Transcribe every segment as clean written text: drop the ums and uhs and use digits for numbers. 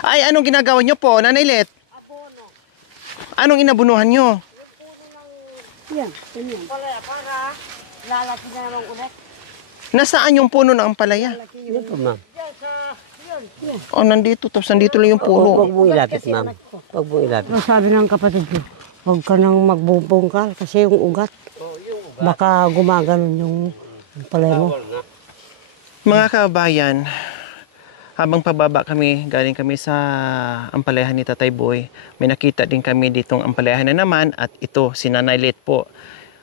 Ay, anong ginagawa nyo po, Nanay Let? Anong inabunuhan nyo? Yan, ganyan. Para lalaki na naman ulit. Nasaan yung puno ng ampalaya? Dito, ma'am. Oh, nandito. Tapos nandito lang yung puno. Huwag mong ilapit, ma'am. Huwag mong ilapit. Sabi ng kapatid ko, huwag ka nang magbubungkal kasi yung ugat. Baka gumaganon yung palay mo. Mga kabayan, habang pababa kami, galing kami sa ampalayahan ni Tatay Boy, may nakita din kami ditong ampalayahan na naman at ito, si Nanay Let po,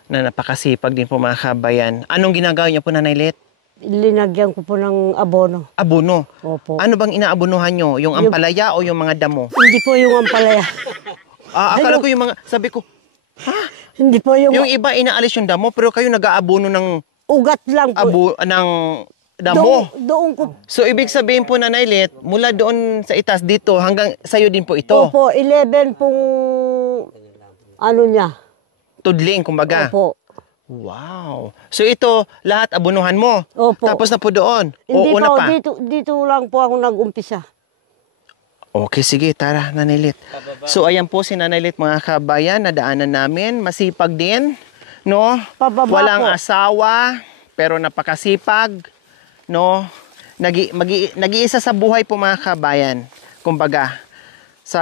na napakasipag din po mga kabayan. Anong ginagawa niya po, Nanay Let? Linagyan ko po ng abono. Abono. Opo. Ano bang inaabonohan nyo? Yung ampalaya o yung mga damo? Hindi po yung ampalaya. Akala ko yung mga, sabi ko, Hindi po yung yung iba inaalis yung damo, pero kayo nag-aabono ng ugat lang po. ng damo. Doon ko. So, ibig sabihin po, Nanay Let, mula doon sa itas dito hanggang sa'yo din po ito. Opo, 11 pong ano niya. Tudling, kumbaga. Opo. Wow. So, ito, lahat abunuhan mo. Opo. Tapos na po doon. Hindi O una po, pa. dito lang po ako nag-umpisa. Okay, sige, tara, Nanay Let. So, ayan po si Nanay Let, mga kabayan, nadaanan namin. Masipag din, no? Pababa Walang po. asawa, pero napakasipag, no? Nag-iisa sa buhay po, mga kabayan. Kumbaga, sa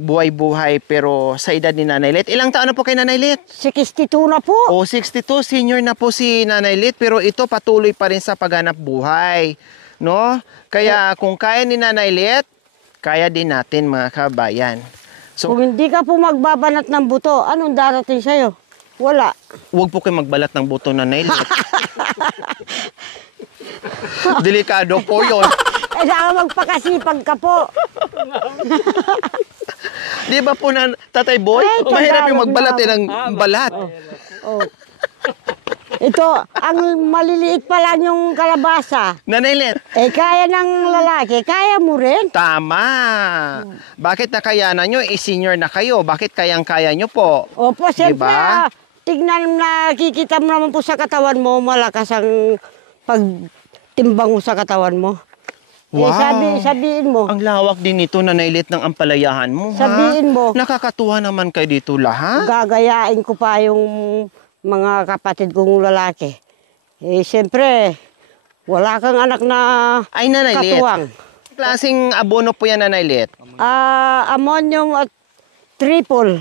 buhay-buhay, pero sa edad ni Nanay Let. Ilang taon na po kay Nanay Let? 62 na po. O, 62, senior na po si Nanay Let, pero ito patuloy pa rin sa paghanap buhay, no? Kaya kung kaya ni Nanay Let, kaya din natin, mga kabayan. So, Kung hindi ka po magbabanat ng buto, anong darating sa'yo? Wala. huwag po kayo magbalat ng buto, Nanay Let. Delikado po yun. Kailangan magpakasipag ka po. Di ba po na Tatay Boy? Ay, Mahirap yung Tagalog magbalat na. ng balat. Oh. Ito, ang maliliit pa lang yung kalabasa. Nanay Let, Kaya ng lalaki, kaya mo rin. tama. Bakit nakayanan nyo? Senior na kayo. Bakit kayang-kaya nyo po? Opo, siyempre, Diba? tignan, nakikita mo naman po sa katawan mo, malakas ang pagtimbang mo sa katawan mo. Wow. Sabihin mo. Ang lawak din nito, Nanay Let, ng ampalayahan mo, ha? Sabihin mo. Nakakatuwa naman kayo dito lahat. Gagayain ko pa yung mga kapatid kong lalaki. Siyempre, wala kang anak na Ay, Nanay Let. katuwang. Klaseng abono po yan, Nanay Let. Ammonium at triple.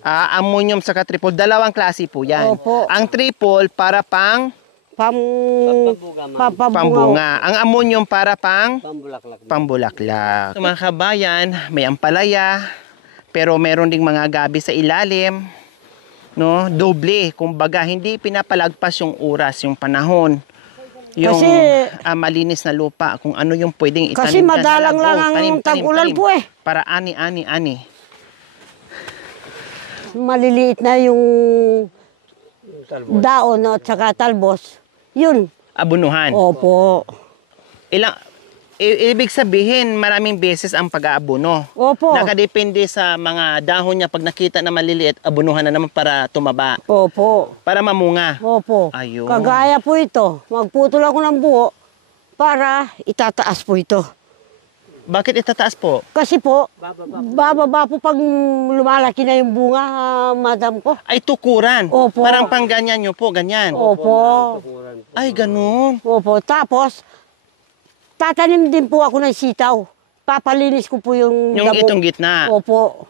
Ammonium sa triple. Dalawang klase po yan. Opo. Ang triple para pang pambunga. Ang ammonium para pang Pambulaklak. pambulaklak. So, mga kabayan, may ampalaya, pero meron ding mga gabi sa ilalim. No? Doble. Kumbaga, hindi pinapalagpas yung oras, yung panahon. Yung Kasi- malinis na lupa, kung ano yung pwedeng itanim. Kasi dyan. madalang lang ang Tanim, tag-ulan tanim. po eh. Para ani. Maliliit na yung daon at saka talbos. Yun. Abunuhan. Opo. Ibig sabihin, maraming beses ang pag-aabono. Opo. Nakadepende sa mga dahon niya. Pag nakita na maliliit, abunuhan na naman para tumaba. Opo. Para mamunga. Opo. Ayun. Kagaya po ito. Magputol ako ng buo para itataas po ito. Bakit itataas po? Kasi po, bababa po pag lumalaki na yung bunga, madam ko. Ay, tukuran. Opo. Parang pang ganyan nyo po, ganyan. Opo. Ay, ganun. Opo. Tapos, tatanim din po ako ng sitaw. Papalinis ko po yung Yung damo. itong gitna. Opo.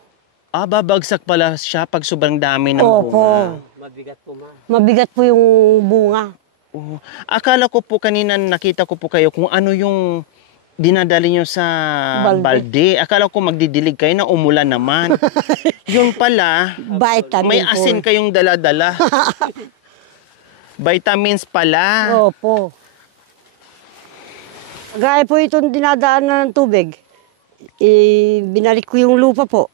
Babagsak pala siya pag sobrang dami ng Opo. bunga. Mabigat po, ma. Mabigat po yung bunga. Oh. Akala ko po kanina nakita ko po kayo kung ano yung dinadali nyo sa balde. Akala ko magdidilig kayo na umulan naman. Yun pala, Vitamin may po. asin kayong dala-dala. Vitamins pala. Opo. Gaya po itong dinadaanan ng tubig. Binalik ko yung lupa po.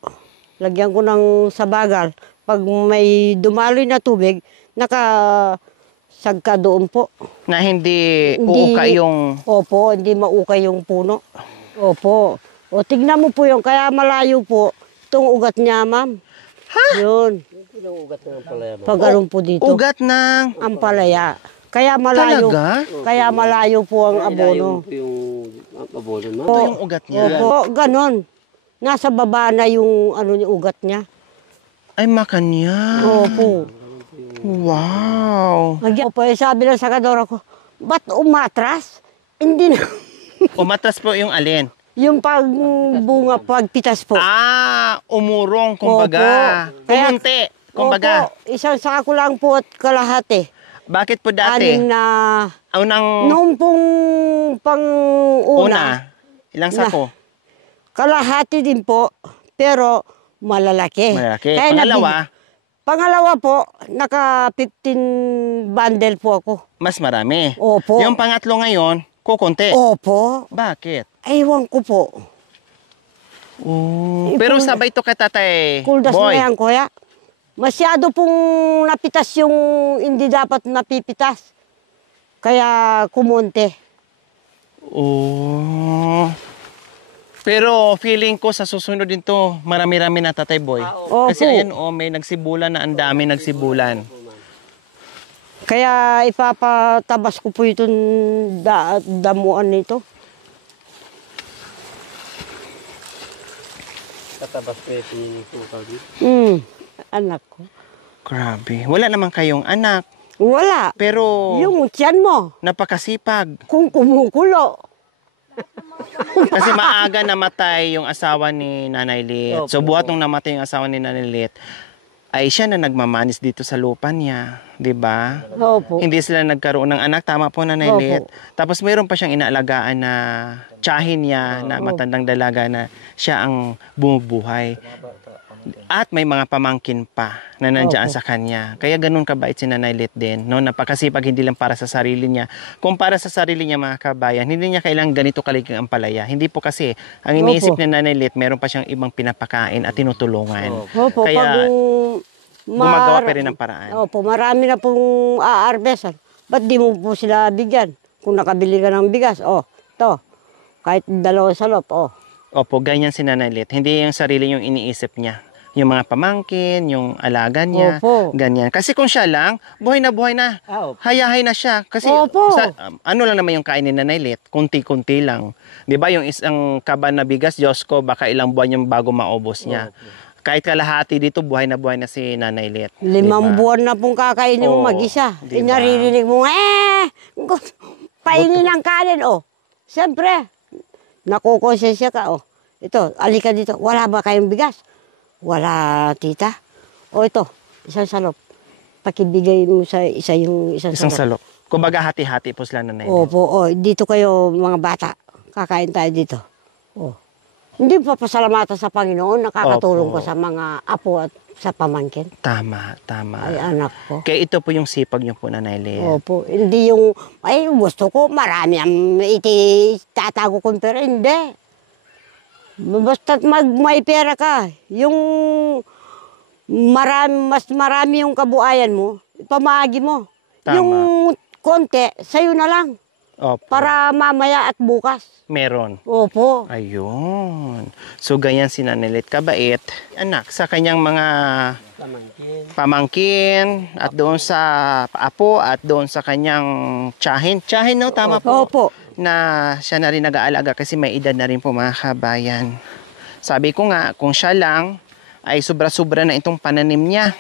Lagyan ko ng sabagal. Pag may dumaloy na tubig, nakasagka doon po. Na hindi uuka yung... Opo, hindi maukay yung puno. Opo. O tignan mo po yung kaya malayo po itong ugat niya, ma'am. Ha? Yun. Yung ugat ng palaya mo. Pag ganun po dito. Ugat ng... Ang palaya. Kaya malayo. Talaga? Kaya malayo po ang abono. Yung abono, ma'am. Ito yung ugat niya. Opo, ganon. Nasa baba na yung ano ni ugat niya. Ay, makanya. Opo. Wow. Opo, sabi ng sakadora ko, ba't umatras? Hindi na. Umatras po yung alin? Yung pagbunga, pagpitas po. Umurong, kumbaga. Opo. Kaya- Kumunti, kumbaga. Opo, isang sako lang po at kalahati. Bakit po dati? Anim na, Unang noong pong pang-una, una, ilang sako? kalahati din po, pero malalaki. Malaki. Kaya Pangalawa, pangalawa po, naka 15 bundle po ako. mas marami. Opo. Yung pangatlo ngayon, kukunti. Opo. Bakit? Ewan ko po. Oh, pero sabay to kay Tatay Kuldas Boy. na yan, kuya. Masyado pong napitas yung hindi dapat napipitas. Kaya kumonte. Oh. Pero feeling ko sa susunod din to, marami-rami na Tatay Boy. Opo. Kasi ayan may nagsibulan na ang dami nagsibulan. Kaya ipapatabas ko po itong damuan nito. Tatabas ko yung sukal dito. Anak ko. Grabe. Wala naman kayong anak. Wala. Pero Yung tiyan mo, napakasipag. kung kumukulo. Kasi maaga namatay yung asawa ni Nanay Lit. So buhat nung namatay yung asawa ni Nanay Lit, ay siya na nagmamanis dito sa lupa niya. 'Di ba? Opo. Hindi sila nagkaroon ng anak. Tama po, Nanay Opo. Lit. Tapos mayroon pa siyang inaalagaan na tiyahin niya na matandang dalaga na siya ang bumubuhay. At may mga pamangkin pa na nandiyan Opo. sa kanya. Kaya ganun kabait si Nanay Lit din. No? Napakasipag hindi lang para sa sarili niya. Kung para sa sarili niya mga kabayan, hindi niya kailangan ganito kaligang ang palaya. Hindi po kasi, ang iniisip Opo. ni Nanay Lit, meron pa siyang ibang pinapakain at tinutulungan. Opo, Kaya pag gumagawa pa rin ng paraan. Opo, marami na pong aarbesan. Ba't di mo po sila bigyan? Kung nakabili ka ng bigas, to. Kahit 2 salop, Opo, ganyan si Nanay Lit. Hindi yung sarili yung iniisip niya. Yung mga pamangkin, yung alaga niya, Opo. ganyan. Kasi kung siya lang, buhay na buhay na. Opo. Hayahay na siya. Kasi Opo. ano lang naman yung kain ni Nanay Lit, kunti-kunti lang. 'Di ba yung isang kaban na bigas, Diyos ko, baka ilang buwan yung bago maubos niya. Kahit kalahati dito, buhay na si Nanay Lit. 5 Diba? buwan na pong kakainin mo Oo, mag-isa. diba? Naririnig mo, paingin ng kanin, Siyempre, nakukonsensya ka, Ito, alika dito. Wala ba kayong bigas? Wala, tita. Ito, isang salop. Pakibigay mo sa isa yung isang Isang salop. salok. Kumbaga hati-hati po sila Nanay Lit. Opo, dito kayo mga bata. Kakain tayo dito. Hindi pa pasalamatan sa Panginoon, nakakatulong Opo. ko sa mga apo at sa pamangkin. Tama. Ay, anak ko. Kaya ito po yung sipag niyo po, Nanay Lit. Opo, hindi yung, gusto ko, marami ang tatago ko, pero hindi. Basta't may pera ka, yung mas marami yung kabuhayan mo, pamagi mo. Tama. Yung konti, sa'yo na lang, Opo. para mamaya at bukas. Meron. Opo. Ayun. So, ganyan si Nanay Lit kabait. Anak, sa kanyang mga Pamangkin. pamangkin at doon sa apo at doon sa kanyang tiyahin. Tiyahin, no? Tama po. Opo. Na siya na rin nag-aalaga kasi may edad na rin po mga kabayan. Sabi ko nga, kung siya lang, ay sobra-sobra na itong pananim niya.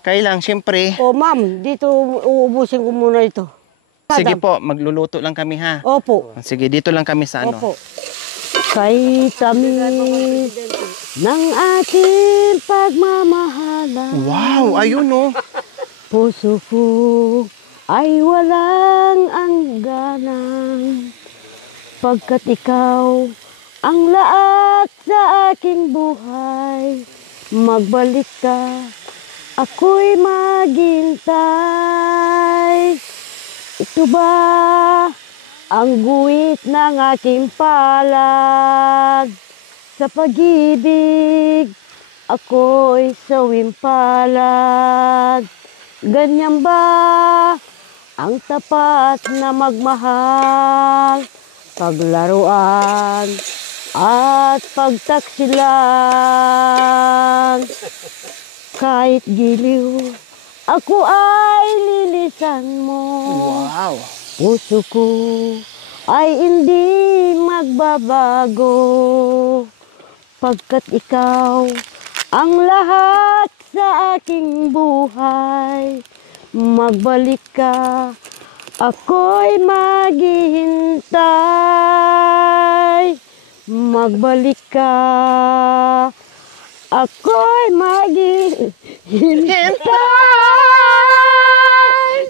Kaya lang, syempre, Ma'am, dito uubusin ko muna ito. sige Madam. po, magluluto lang kami ha. Opo. Sige, dito lang kami sa ano. Opo. Kay tamis ng aking pagmamahalan. Wow, ayun no. Puso ko ay walang angganan, pagkat ikaw ang lahat sa aking buhay. Magbalik ka, ako'y maghintay. Ito ba ang guhit ng aking palad? Sa pag-ibig, ako'y sawing palad. Ganyan ba ang tapat na magmahal, paglaruan at pagtaksilan? Kahit giliw ako ay lilisan mo. Wow. Puso ko ay hindi magbabago, pagkat ikaw ang lahat sa aking buhay. Magbalik ka, ako'y maghihintay. Magbalik ka, ako'y maghihintay.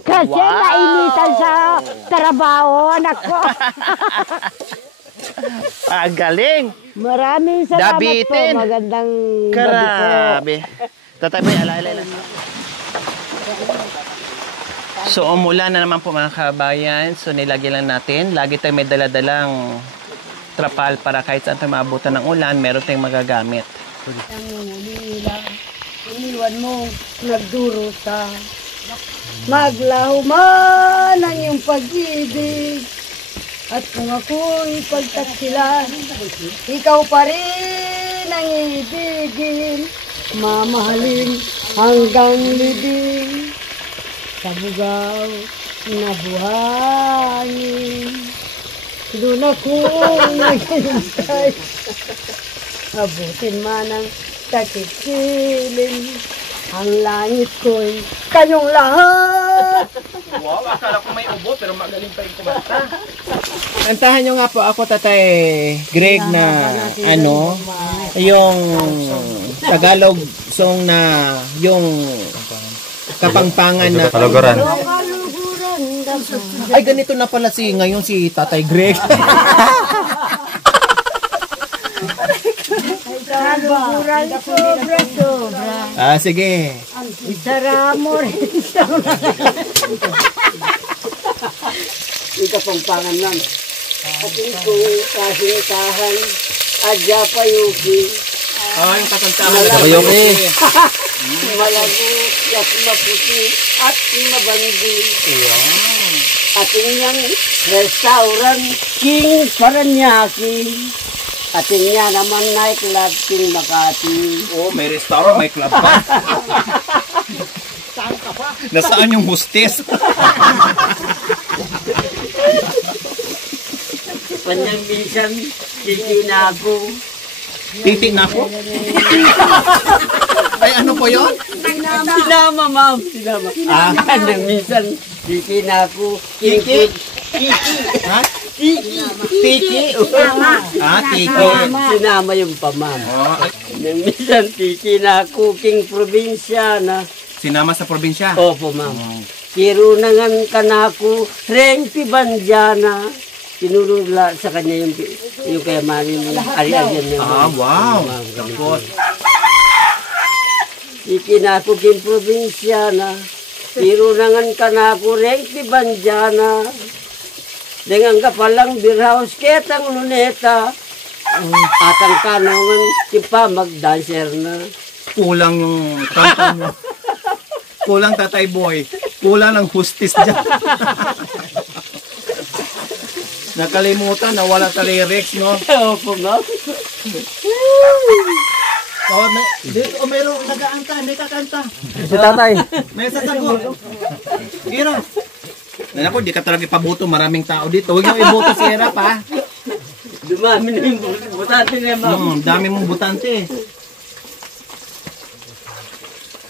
Kasi Wow! nainitan sa trabaho, nako. Galing. Maraming salamat Dabitin. po. Magandang gabi po. Grabe. Tatay Boy, ala. So, umulan na naman po mga kabayan. So, nilagyan lang natin. Lagi tayong may daladalang trapal para kahit saan tayo maabutan ng ulan, meron tayong magagamit. Iniwan mo, nagdurusa. Maglaho man ang iyong pag-ibig. At kung ako'y pagtaksilan, ikaw pa rin ang ibigin. Mamahalin hanggang libing. Sa bugaw na buhangin. Doon ako naghihintay. Abutin man ang takikilin. Ang langit ko'y kanyong lahat. Wow, akala ko may ubo pero magaling pa yung kumanta. Kantahan nyo nga po ako, Tatay Greg, na yung Tagalog song na yung Kapangpangan na. Kaluguran. Ay, ganito na pala ngayon si Tatay Greg. Kaluguran, sobra. Sige. Isara mo rin. Kapangpangan lang. Ating kong kasintahan, adya payuki, Yung kakantahan. Kayoki. malago, yak maputi, at mabandi. Ating niyang restaurant, King Paranaque. Ating niya naman nightclub, King Makati. Oh, may restaurant, may club pa. Nasaan yung hostess? Panyang minsan, titinako. Titig na po. Ay, ano po yun? Sinama, ma'am. Sinama. Panyang minsan, titinako. Kiki? Ha? Tiki? Tiki. Sinama yung pamam. Oh, Nang minsan, titinako, King Provinciana. sinama sa probinsya. Opo, ma'am. Kirunangan kanako, Renpi Banjana. Tinulula sa kanya yung kayamanin ng ari-arian niya. Wow. Tapos, Tapos, ikinako kin probinsyana. Kirunangan kanako, Renpi Banjana. Dengan kapalang birhouse ketang luneta. Atang kanongan, kipa magdanser na. kulang yung kanta mo. Kulang Tatay Boy. Kulang ng hostess dyan. Nakalimutan, nawala sa lyrics, no? Opo, ma'am. Oh, dito, mayroong nag-aanta, may kakanta. Si tatay. May sasagot. Ira. Naku, di ka talaga ipaboto, maraming tao dito. Huwag niyo iboto si Era pa. Dumami na yung butante niya, ma'am. Dami mong butante.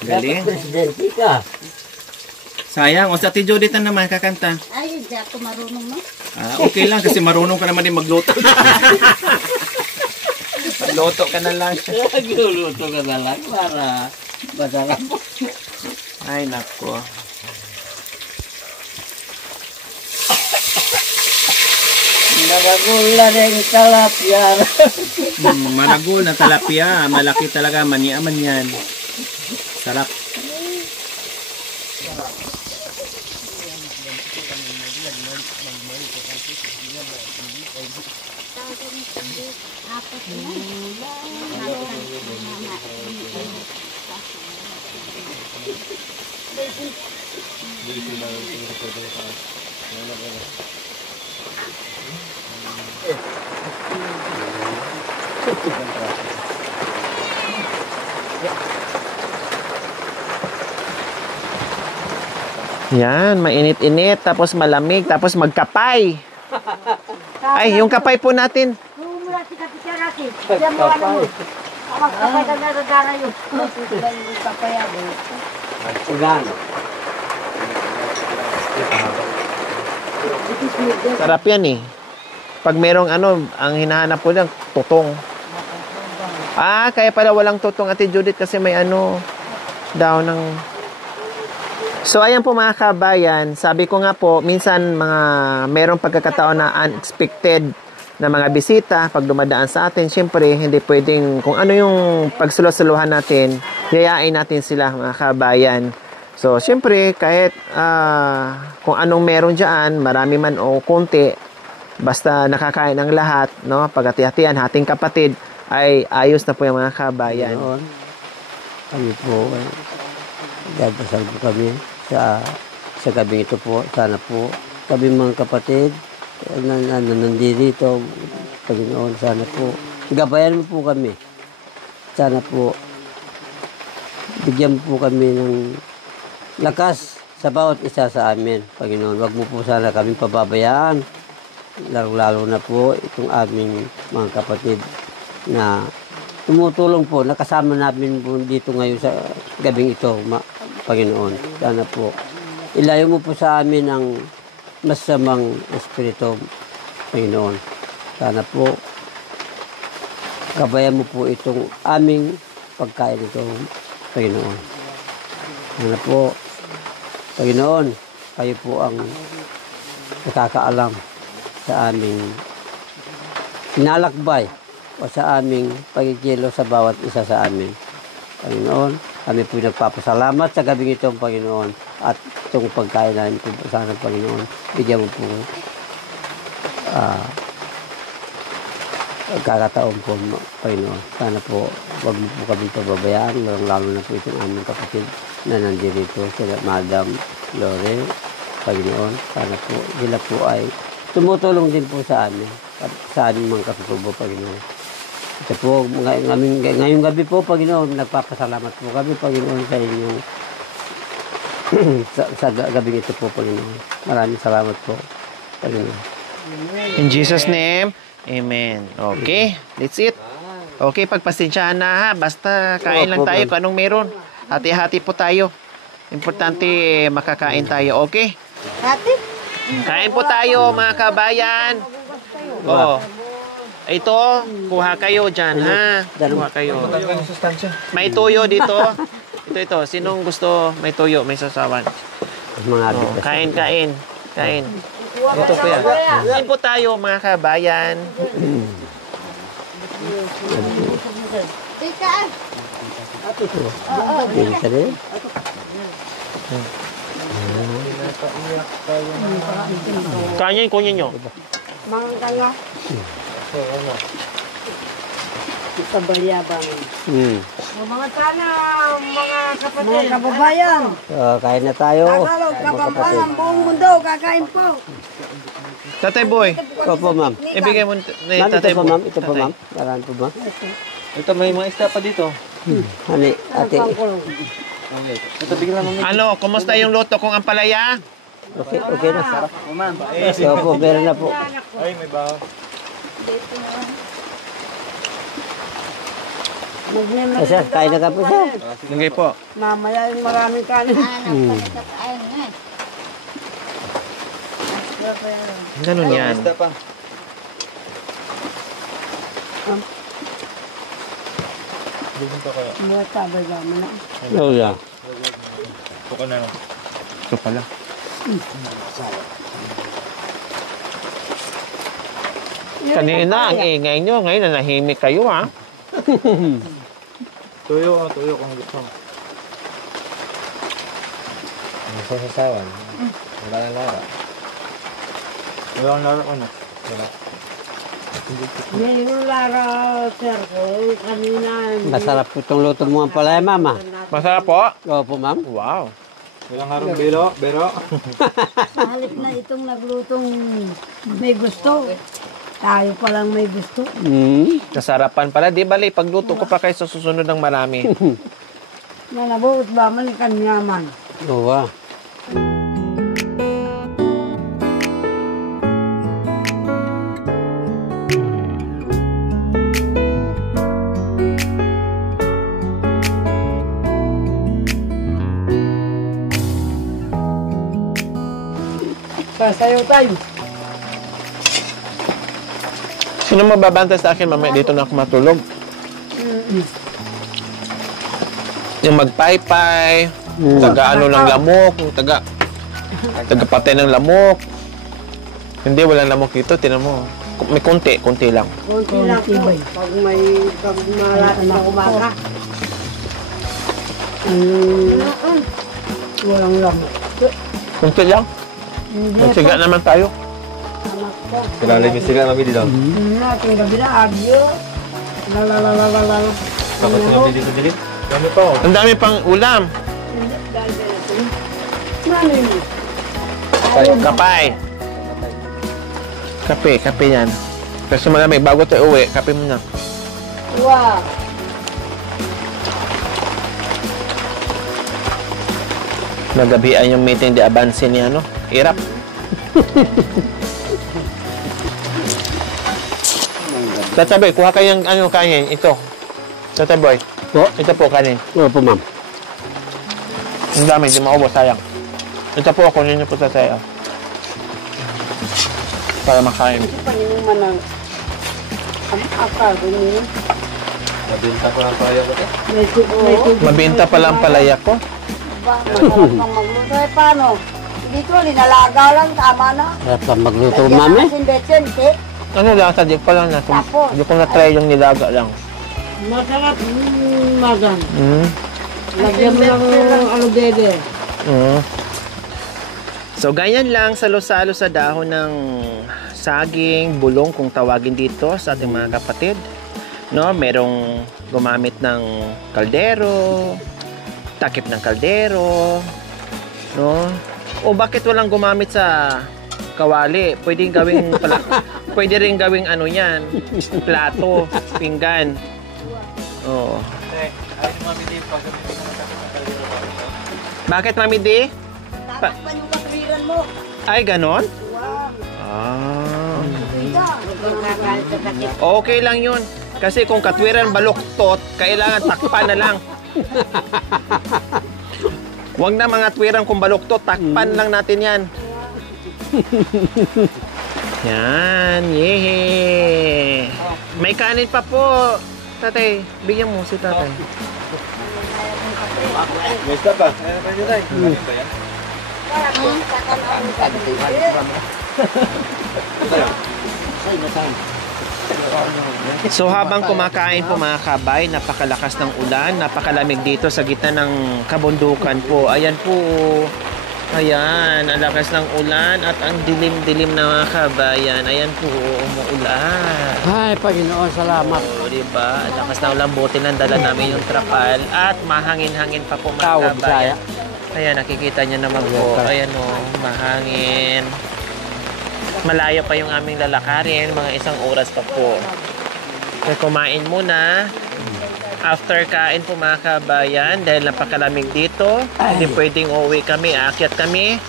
Galing. Presidente ka. Sayang, o sa Ate Judith na naman kakanta. Ay, hindi ako marunong, no? Okay lang kasi marunong ka naman din magluto. Magluto ka na lang. Nagluluto ka na lang para masarap. Ay, nako. Naragul na rin talapya. Managol na talapia. Malaki talaga. Maniaman yan. Sarap. Yan, mainit-init, tapos malamig, tapos magkapay. Ay, yung kapay po natin. Gano? Sarap yan eh. Pag merong ano, ang hinahanap ko lang, tutong. Ah, kaya pala walang tutong, Ate Judith, kasi may ano daw ng... So, ayan po mga kabayan, sabi ko nga po, minsan merong pagkakataon na unexpected na mga bisita pag dumadaan sa atin. Siyempre, hindi pwedeng, kung ano yung pagsuluhan natin, yayain natin sila mga kabayan. So, siyempre, kahit kung anong meron dyan, marami man o konti, basta nakakain ang lahat, no? Pagkati-hatian, hating kapatid, ay ayos na po yung mga kabayan. Noon, kami po, dadasal po kami sa gabing ito po. Sana po, kami mga kapatid, nandito, Panginoon, sana po, gabayan mo po kami. Sana po, bigyan po kami ng lakas sa bawat isa sa amin, Panginoon. Huwag mo po sana kami pababayaan, lalo na po itong aming mga kapatid na tumutulong po, nakasama namin po dito ngayon sa gabing ito, Panginoon. Sana po, ilayo mo po sa amin ang masamang espiritu, Panginoon. Sana po, gabayan mo po itong aming pagkain ito, Panginoon. Sana po, Panginoon, kayo po ang nakakaalam sa aming pinalakbay o sa aming pagkikilo sa bawat isa sa amin. Panginoon, kami po nagpapasalamat sa gabing ito, Panginoon, at itong pagkain namin po sana, Panginoon, bigyan mo po pagkakataon po, Panginoon. Sana po, wag mo po kami pababayaan, lalo na po itong aming kapatid na nandito, sila Madam Lore, Panginoon. Sana po, sila po ay tumutulong din po sa amin at sa aming mga katutubo, Panginoon. Ito po, ngayong gabi po, Panginoon, nagpapasalamat po kami, Panginoon, sa inyong sa gabi ito po, Panginoon. Maraming salamat po, Panginoon. In Jesus' name, Amen. Okay, that's it. Okay, pagpasensyahan na ha. Basta kain lang tayo kung anong meron. Hati-hati po tayo. Importante makakain tayo, okay? Hati? Kain po tayo mga kabayan. Oh. Ito, kuha kayo dyan, ha? Kuha kayo. May tuyo dito. Ito. Sinong gusto may tuyo, may sasawan? Mga Oh, kain. Ito po yan. Kain po tayo mga kabayan. Pinta rin. Kunin nyo. Mga kaya. Kabalyabang. Mga sana, mga kapatid. Mga kababayan. Kain na tayo. Tagalog, kababayan, buong mundo, kakain po. Tatay Boy, Opo, ma'am. ibigay mo ni Ma'am, Tatay ito po, Boy. ma'am. Ito po, ma'am. Marami po ba? Ito, may mga isda pa dito. Hani, ate. Ito, bigyan naman. Ano, kumusta yung luto kung ang palaya? Okay na. Sarap. Opo, meron na po. Ay, may baho. Sir, kain na ka po, sir. Sige po. Mamaya yung maraming kanin. Ganun yan. Isda pa. Bigyan pa kaya. Mga tabay ba mo na? Oh, yeah. Buka na. Ito pala. Kanina, ang ingay nyo. Ngayon, nanahimik kayo, ha? Tuyo kung gusto mo. Ano sa sasawan? Wala na lara. Wala ang lara ko na. Wala. May lara, sir, ko. Kanina. Masarap po itong luto mo ang palaya, mama. Masarap po. Opo, ma'am. Wow. Walang harong bero. Halip na itong naglutong may gusto. Tayo palang may gusto. Kasarapan pala. Di bali, pagluto ko pa kayo sa susunod ng marami. Na nabuot ba man kanyaman. Oo, sa'yo tayo. Sino mababantay sa akin? Mamaya dito na ako matulog. Yung magpaypay, taga-ano ng lamok, yung taga-patay ng lamok. Hindi, walang lamok dito. Tinan mo. May konti lang. Konti lang po. Pag malapit na umaga. Walang lamok. Konti lang. Magsiga naman tayo. Silalim yung sila mami dito. Natin gabi na, adyo. Lalalala. Tapos yung dito dilim. Dami pa oh. Ang dami pang ulam. Kapay. Kape yan. Kasi malamig, bago tayo uwi, kape muna. Wow. Nagabihan yung meeting di Abansi ni ano, Irap. Tataboy, kuha kayong ano kanin, ito. Tataboy, Po? ito po kanin. Opo, ma'am. Ang dami, di maubos, sayang. Ito po, kunin niyo po sa sayo. Para makain. Paninuman ng akal. Nabinta ko ng payo ko. Mabinta pa lang palaya ko. Masarap kang magluto. Eh, paano? Dito, linalaga lang, tama na. Sarap lang magluto, Lagyan mami. ng sinbetsense. Ano lang, sa pa lang na. Tapos? Hindi ko na-try yung nilaga lang. Masarap, magan. Mm. Lagyan mo ng ano, bebe. Mm. So, ganyan lang, salo-salo sa dahon ng saging, bulong kung tawagin dito sa ating mga kapatid. No, merong gumamit ng kaldero, takip ng kaldero, no? O bakit walang gumamit sa kawali? Pwedeng gawing pwede rin gawing ano 'yan, plato, pinggan. Oh. Bakit Mami D? Dapat pa yung katwiran mo. Ay, ganon? Wow. Ah. Magkakalit sa takip. Okay lang yun. Kasi kung katwiran baluktot, kailangan takpan na lang. Huwag na mga twiran kung baluktot, takpan lang natin yan. Yan, yehe. May kanin pa po. Tatay, bigyan mo si tatay. May isa pa. Ano pa dito tayo? Ano ba yan? So habang kumakain po mga kabay, napakalakas ng ulan, napakalamig dito sa gitna ng kabundukan po. Ayan po, ayan, ang lakas ng ulan at ang dilim-dilim na mga kabayan. Ayan po, umuulan. Ay, Panginoon, salamat. O, diba? Ang lakas ng ulan, buti nang dala namin yung trapal at mahangin-hangin pa po mga Tawag kabayan. saya. Ayan, nakikita niyo naman po. Ayan o, mahangin. Malayo pa yung aming lalakarin, mga 1 oras pa po. So, kumain muna. After kain po mga kabayan, dahil napakalamig dito, hindi pwedeng uuwi kami, aakyat kami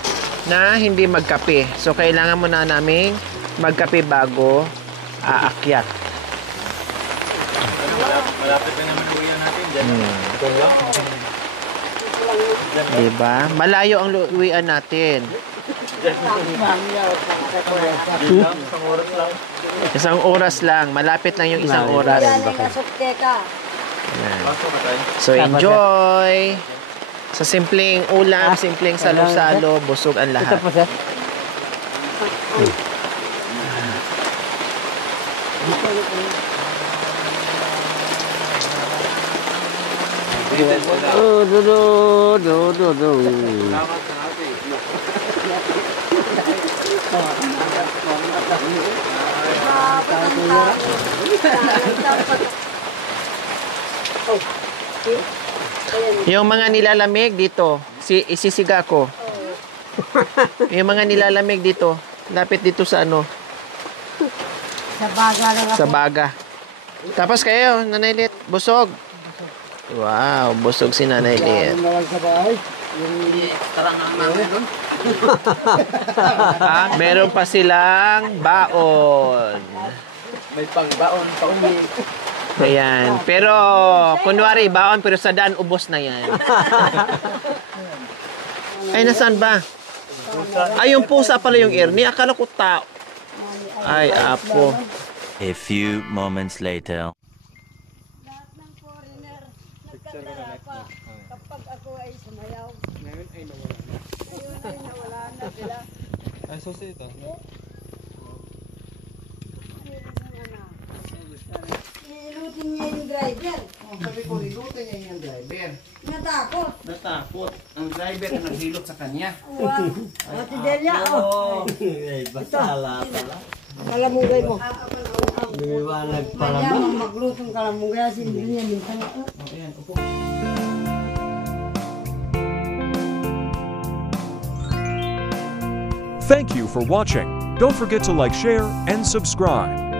na hindi magkape. So, kailangan muna naming magkape bago aakyat. Malapit na naman ang uwi natin dyan. Ito lang. Diba? Malayo ang uwian natin. Isang oras lang. Malapit lang yung isang oras. Yan yung asukte ka. Yan. So, enjoy! Sa simpleng ulam, simpleng salo-salo, busog ang Ito lahat. po, sir. Yung mga nilalamig dito, isisiga ko. Yung mga nilalamig dito, lapit dito sa ano, Sa baga lang ako. sa baga. Tapos kayo, Nanay Lit, busog. Wow, busog si Nanay Lit. Meron pa silang baon. May pangbaon pa umi. Ayan. Pero, kunwari, baon, pero sa daan, ubos na yan. Ay, nasaan ba? Ay, yung pusa pala yung Ernie. Akala ko tao. Ay, apo. A few moments later. Lahat ng foreigner, nagkatara pa kapag ako ay sumayaw. Ngayon ay nawala na sila. Ay, susi ito. Nilutin niya yung driver. Sabi ko, hilutin niya yung driver. Natakot. Natakot. Ang driver ang naghilot sa kanya. Wow. Ate Delia, oh. Ay, basala pala. Kalamugay mo. Lumiwanag pala Kaya ba? maglutong kalamugay, sindi niya minsan. Ayan, upo. Thank you for watching. Don't forget to like, share, and subscribe.